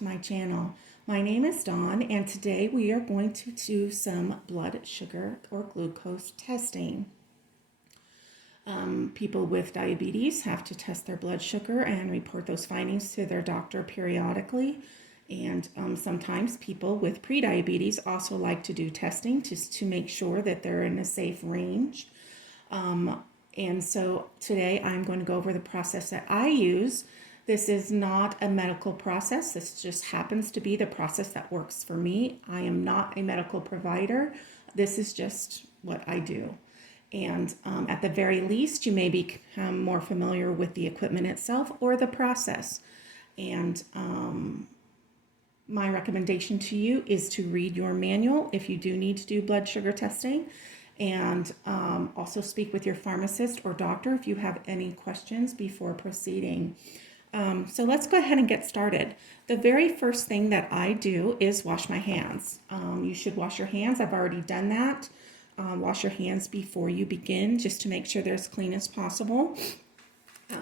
to my channel. My name is Dawn, and today we are going to do some blood sugar or glucose testing. People with diabetes have to test their blood sugar and report those findings to their doctor periodically. And sometimes people with prediabetes also like to do testing just to make sure that they're in a safe range. And so today I'm going to go over the process that I use. This is not a medical process. This just happens to be the process that works for me. I am not a medical provider. This is just what I do. And at the very least, you may become more familiar with the equipment itself or the process. And my recommendation to you is to read your manual if you do need to do blood sugar testing. And also speak with your pharmacist or doctor if you have any questions before proceeding. So let's go ahead and get started. The very first thing that I do is wash my hands. You should wash your hands. I've already done that. Wash your hands before you begin, just to make sure they're as clean as possible.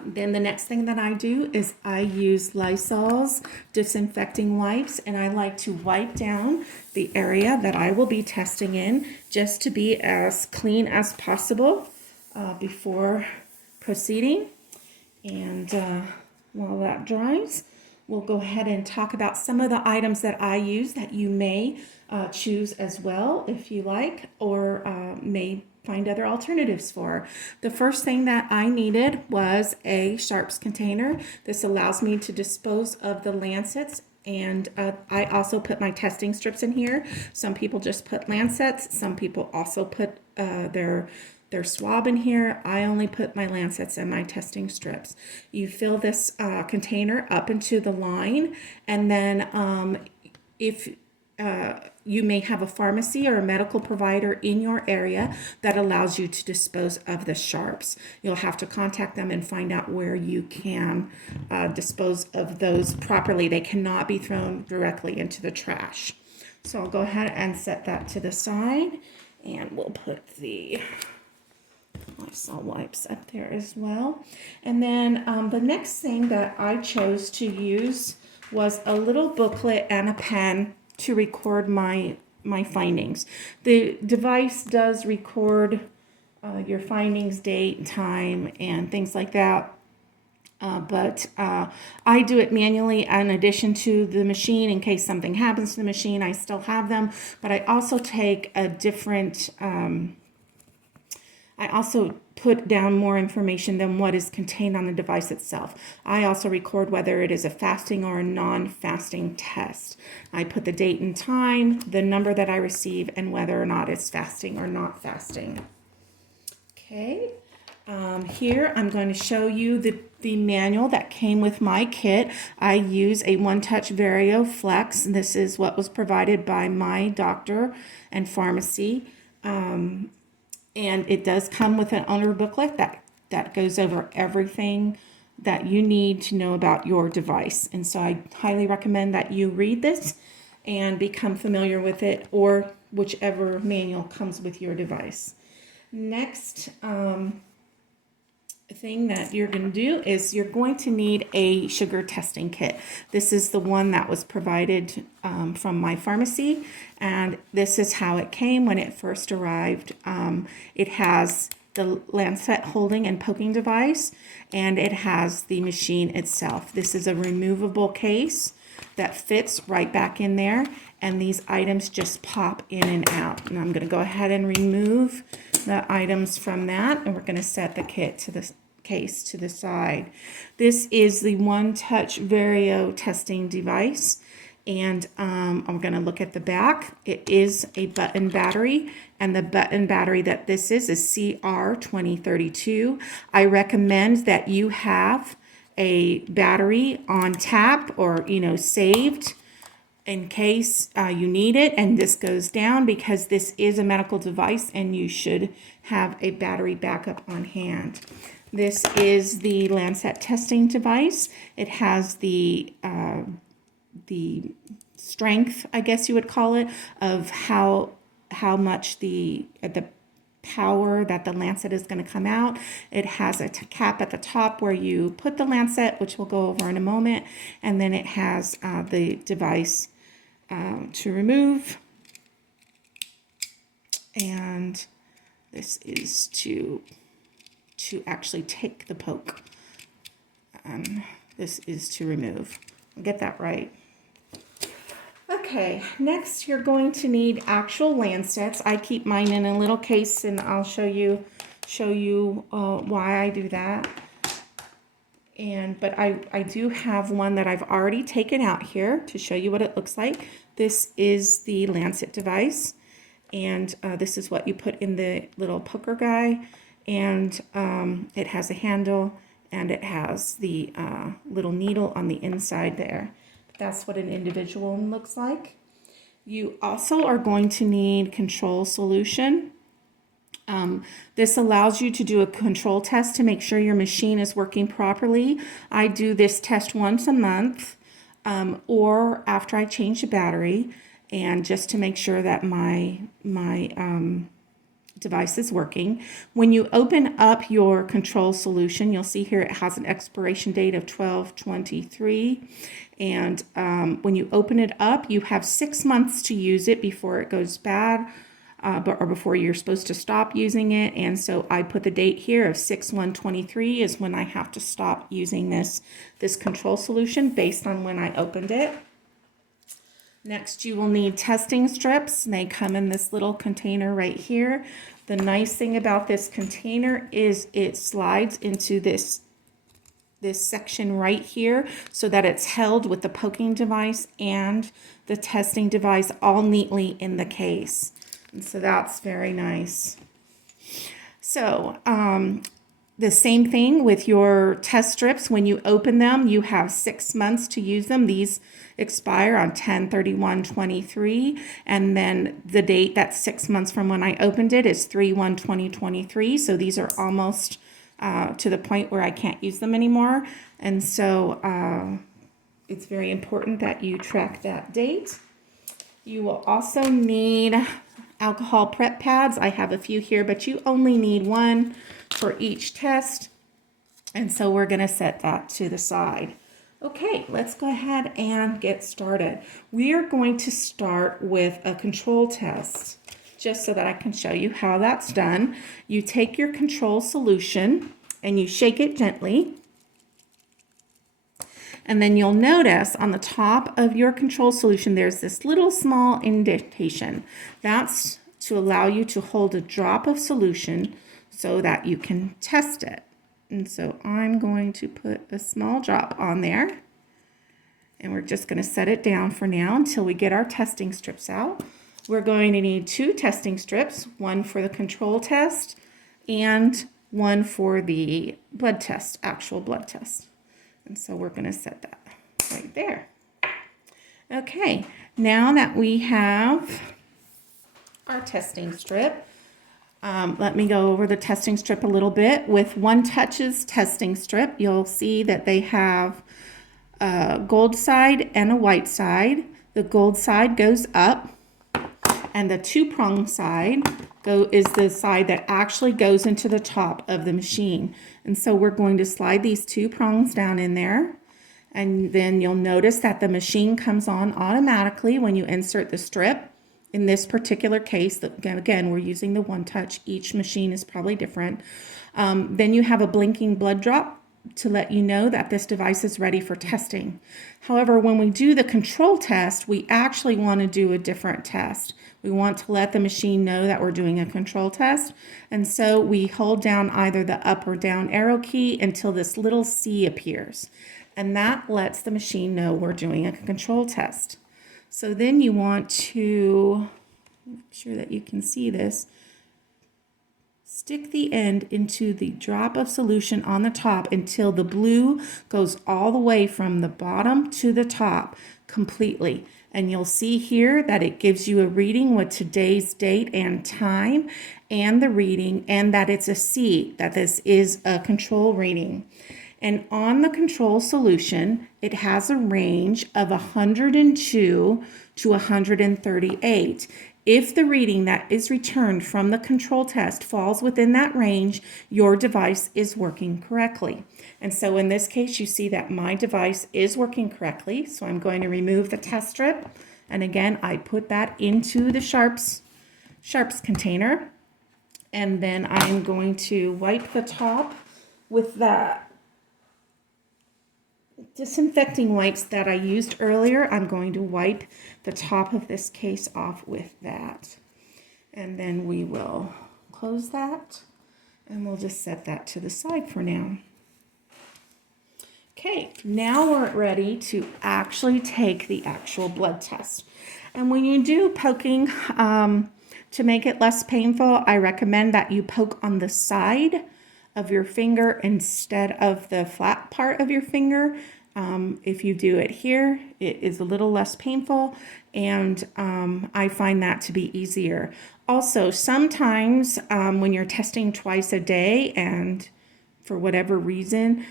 Then the next thing that I do is I use Lysol's disinfecting wipes, and I like to wipe down the area that I will be testing in just to be as clean as possible before proceeding. And while that dries, we'll go ahead and talk about some of the items that I use that you may choose as well if you like, or may find other alternatives for. The first thing that I needed was a sharps container. This allows me to dispose of the lancets, and I also put my testing strips in here. Some people just put lancets. Some people also put their swab in here. I only put my lancets and my testing strips. You fill this container up into the line, and then if you may have a pharmacy or a medical provider in your area that allows you to dispose of the sharps. You'll have to contact them and find out where you can dispose of those properly. They cannot be thrown directly into the trash. So I'll go ahead and set that to the side, and we'll put the Lysol wipes up there as well. And then the next thing that I chose to use was a little booklet and a pen to record my findings. The device does record your findings, date, time, and things like that. But I do it manually in addition to the machine. In case something happens to the machine, I still have them. But I also take a different I also put down more information than what is contained on the device itself. I also record whether it is a fasting or a non-fasting test. I put the date and time, the number that I receive, and whether or not it's fasting or not fasting. Okay, here I'm going to show you the manual that came with my kit. I use a One Touch Verio Flex. This is what was provided by my doctor and pharmacy. And it does come with an owner booklet that goes over everything that you need to know about your device. And so I highly recommend that you read this and become familiar with it, or whichever manual comes with your device. Next thing that you're going to do is you're going to need a sugar testing kit. This is the one that was provided from my pharmacy, and this is how it came when it first arrived. It has the lancet holding and poking device, and it has the machine itself. This is a removable case that fits right back in there, and these items just pop in and out. And I'm going to go ahead and remove the items from that, and we're going to set the kit to the case to the side. This is the One Touch Verio testing device, and I'm going to look at the back. It is a button battery, and the button battery that this is CR2032. I recommend that you have a battery on tap or saved in case you need it and this goes down, because this is a medical device and you should have a battery backup on hand. This is the Lancet testing device. It has the strength, I guess you would call it, of how much the cower that the lancet is going to come out. It has a cap at the top where you put the lancet, which we'll go over in a moment, and then it has the device to remove, and this is to actually take the poke. This is to remove. I'll get that right. Okay, next you're going to need actual lancets. I keep mine in a little case, and I'll show you why I do that. But I do have one that I've already taken out here to show you what it looks like. This is the lancet device, and this is what you put in the little poker guy, and it has a handle, and it has the little needle on the inside there. That's what an individual one looks like. You also are going to need control solution. This allows you to do a control test to make sure your machine is working properly. I do this test once a month or after I change the battery, and just to make sure that my device is working. When you open up your control solution, you'll see here it has an expiration date of 12/23, and when you open it up, you have 6 months to use it before it goes bad, or before you're supposed to stop using it. And so I put the date here of 6/1/23 is when I have to stop using this control solution based on when I opened it. Next, you will need testing strips, and they come in this little container right here. The nice thing about this container is it slides into this section right here so that it's held with the poking device and the testing device all neatly in the case. And so that's very nice. So, the same thing with your test strips. When you open them, you have 6 months to use them. These expire on 10/31/23, and then the date that's 6 months from when I opened it is 3/1/2023. So these are almost to the point where I can't use them anymore. And so it's very important that you track that date. You will also need alcohol prep pads. I have a few here, but you only need one for each test, and so we're going to set that to the side. Okay, let's go ahead and get started. We are going to start with a control test, just so that I can show you how that's done. You take your control solution and you shake it gently, and then you'll notice on the top of your control solution there's this little small indentation. That's to allow you to hold a drop of solution so that you can test it. And so I'm going to put a small drop on there, and we're just going to set it down for now until we get our testing strips out. We're going to need 2 testing strips, one for the control test and one for the blood test, actual blood test. And so we're going to set that right there. Okay, now that we have our testing strip, let me go over the testing strip a little bit. With One Touch's testing strip, you'll see that they have a gold side and a white side. The gold side goes up, and the 2-prong side is the side that actually goes into the top of the machine. And so we're going to slide these 2 prongs down in there, and then you'll notice that the machine comes on automatically when you insert the strip. In this particular case, again, we're using the One Touch. Each machine is probably different. Then you have a blinking blood drop to let you know that this device is ready for testing. However, when we do the control test, we actually want to do a different test. We want to let the machine know that we're doing a control test. And so we hold down either the up or down arrow key until this little C appears. And that lets the machine know we're doing a control test. So then you want to make sure that you can see this. Stick the end into the drop of solution on the top until the blue goes all the way from the bottom to the top completely. And you'll see here that it gives you a reading with today's date and time and the reading, and that it's a C, that this is a control reading. And on the control solution, it has a range of 102 to 138. If the reading that is returned from the control test falls within that range, your device is working correctly. And so in this case, you see that my device is working correctly. So I'm going to remove the test strip. And again, I put that into the sharps container. And then I'm going to wipe the top with that disinfecting wipes that I used earlier. I'm going to wipe the top of this case off with that. And then we will close that and we'll just set that to the side for now. Okay, now we're ready to actually take the actual blood test. And when you do poking, to make it less painful, I recommend that you poke on the side of your finger instead of the flat part of your finger. If you do it here, it is a little less painful, and I find that to be easier. Also, sometimes when you're testing twice a day and for whatever reason,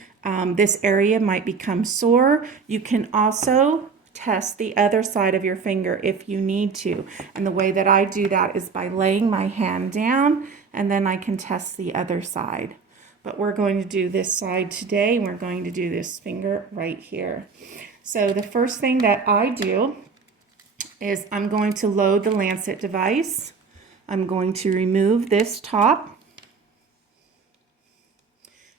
this area might become sore, you can also test the other side of your finger if you need to. And the way that I do that is by laying my hand down, and then I can test the other side. But we're going to do this side today. We're going to do this finger right here. So the first thing that I do is I'm going to load the Lancet device. I'm going to remove this top.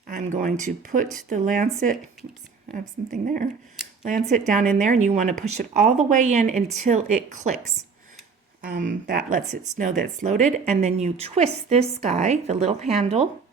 I'm going to put the Lancet, oops, I have something there, Lancet down in there, and you want to push it all the way in until it clicks. That lets it know that it's loaded, and then you twist this guy, the little handle.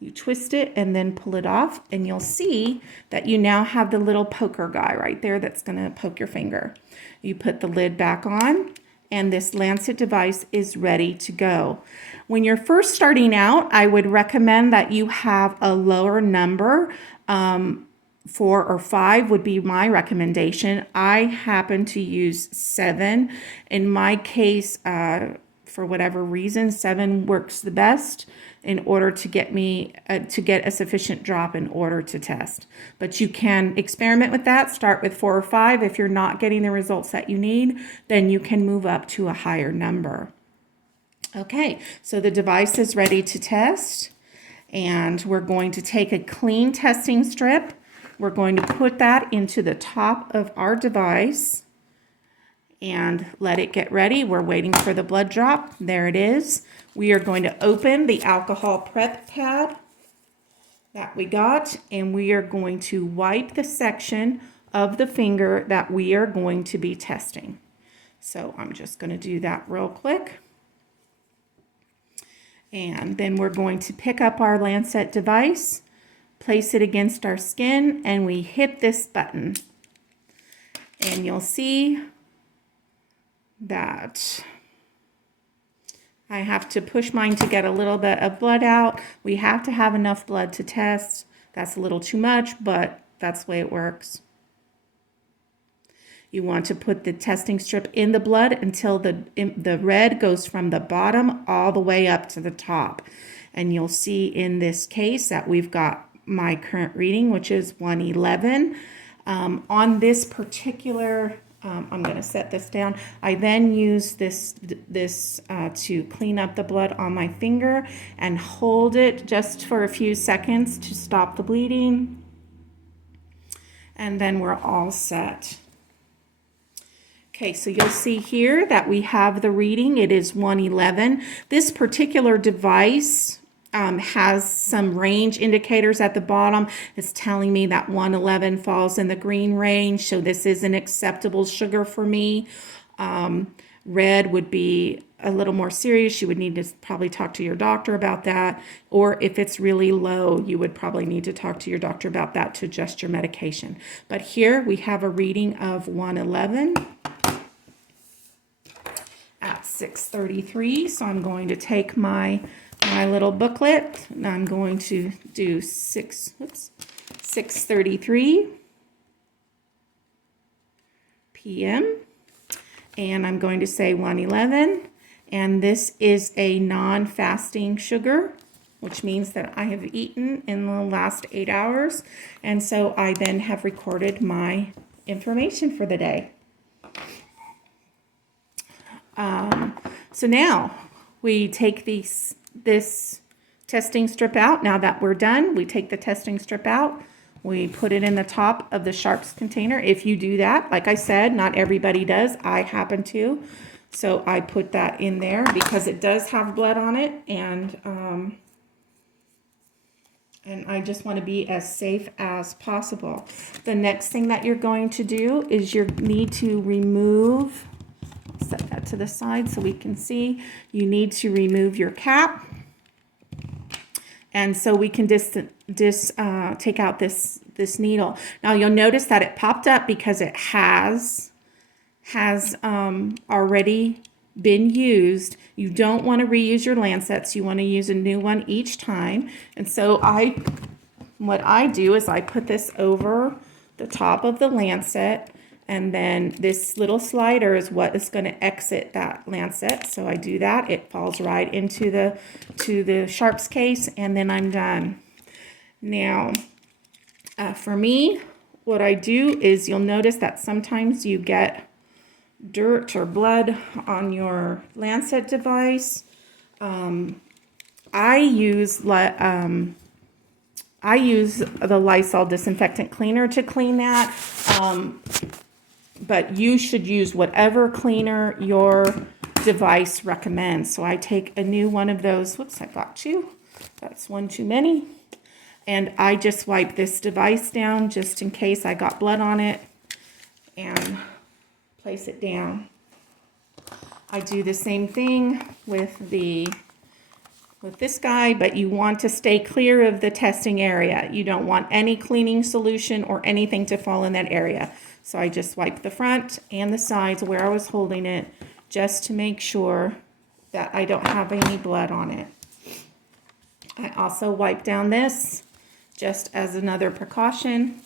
You twist it and then pull it off, and you'll see that you now have the little poker guy right there that's going to poke your finger. You put the lid back on, and this Lancet device is ready to go. When you're first starting out, I would recommend that you have a lower number. 4 or 5 would be my recommendation. I happen to use 7. In my case, for whatever reason, 7 works the best in order to get me to get a sufficient drop in order to test. But you can experiment with that. Start with 4 or 5. If you're not getting the results that you need, then you can move up to a higher number. Okay, so the device is ready to test, and we're going to take a clean testing strip. We're going to put that into the top of our device and let it get ready. We're waiting for the blood drop. There it is. We are going to open the alcohol prep pad that we got, and we are going to wipe the section of the finger that we are going to be testing. So I'm just going to do that real quick. And then we're going to pick up our Lancet device, place it against our skin, and we hit this button. And you'll see that I have to push mine to get a little bit of blood out. We have to have enough blood to test. That's a little too much, but that's the way it works. You want to put the testing strip in the blood until the red goes from the bottom all the way up to the top. And you'll see in this case that we've got my current reading, which is 111. On this particular, I'm going to set this down. I then use this to clean up the blood on my finger and hold it just for a few seconds to stop the bleeding. And then we're all set. Okay, so you'll see here that we have the reading. It is 111. This particular device has some range indicators at the bottom. It's telling me that 111 falls in the green range, so this is an acceptable sugar for me. Red would be a little more serious. You would need to probably talk to your doctor about that. Or if it's really low, you would probably need to talk to your doctor about that to adjust your medication. But here we have a reading of 111 at 6:33. So I'm going to take my little booklet, and I'm going to do 6:33 p.m. and I'm going to say 111, and this is a non-fasting sugar, which means that I have eaten in the last 8 hours, and so I then have recorded my information for the day. So now we take this testing strip out. Now that we're done, we take the testing strip out. We put it in the top of the sharps container. If you do that, like I said, not everybody does. I happen to. So I put that in there because it does have blood on it, and I just want to be as safe as possible. The next thing that you're going to do is you need to remove, set that to the side so we can see, you need to remove your cap. And so we can take out this needle. Now you'll notice that it popped up because it has already been used. You don't want to reuse your lancets. You want to use a new one each time. And so what I do is I put this over the top of the lancet, and then this little slider is what is going to exit that lancet. So I do that. It falls right into the sharps case, and then I'm done. Now, for me, what I do is you'll notice that sometimes you get dirt or blood on your lancet device. I use the Lysol disinfectant cleaner to clean that, but you should use whatever cleaner your device recommends. So I take a new one of those. Whoops, I got two. That's one too many. And I just wipe this device down just in case I got blood on it, and place it down. I do the same thing with this guy, but you want to stay clear of the testing area. You don't want any cleaning solution or anything to fall in that area. So I just wipe the front and the sides where I was holding it, just to make sure that I don't have any blood on it. I also wipe down this just as another precaution.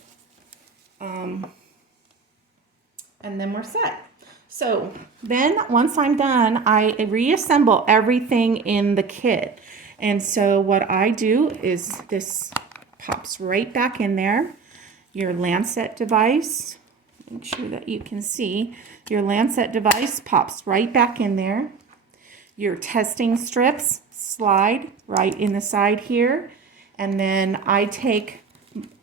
And then we're set. So then once I'm done, I reassemble everything in the kit. And so what I do is this pops right back in there. Your lancet device, make sure that you can see, your lancet device pops right back in there. Your testing strips slide right in the side here. And then I take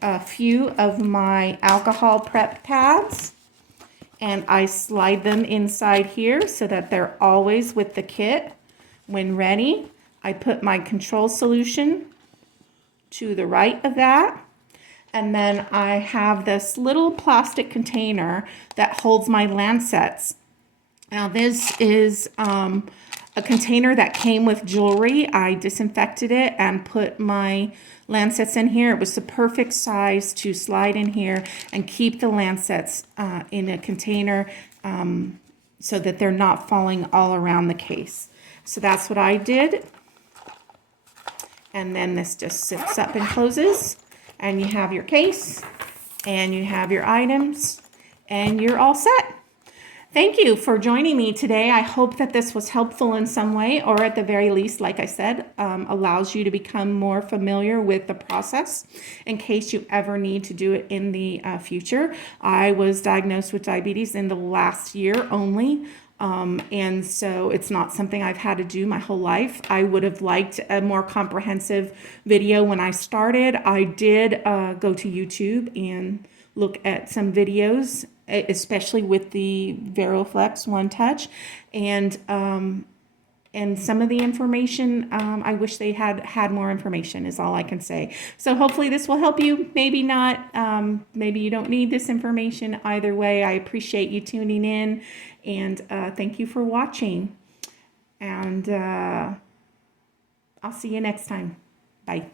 a few of my alcohol prep pads and I slide them inside here so that they're always with the kit. When ready, I put my control solution to the right of that. And then I have this little plastic container that holds my lancets. Now this is a container that came with jewelry. I disinfected it and put my lancets in here. It was the perfect size to slide in here and keep the lancets in a container so that they're not falling all around the case. So that's what I did. And then this just zips up and closes, and you have your case and you have your items and you're all set. Thank you for joining me today. I hope that this was helpful in some way, or at the very least, like I said, allows you to become more familiar with the process in case you ever need to do it in the future. I was diagnosed with diabetes in the last year only, and so it's not something I've had to do my whole life. I would have liked a more comprehensive video when I started. I did go to YouTube and look at some videos, especially with the Verio One Touch, and some of the information, I wish they had more information, is all I can say. So hopefully this will help you. Maybe not. Maybe you don't need this information. Either way, I appreciate you tuning in, and thank you for watching. And I'll see you next time. Bye.